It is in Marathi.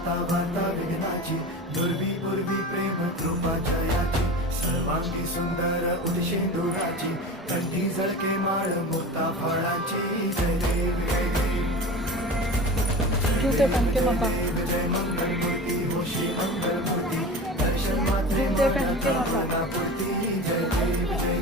माता वार्ता विघ्नाची दुर्वी पूर्वी प्रेम कृपा जयाची सर्वांगी सुंदर उदिशेंदुराची कंठी झळके माळ मुक्ता फळाची जय देव जय देव जूते पहन के बाबा जय मंगल मूर्ती होशी मंगल मूर्ती दर्शन मात्रे जूते पहन के बाबा पूर्ती जय देव जय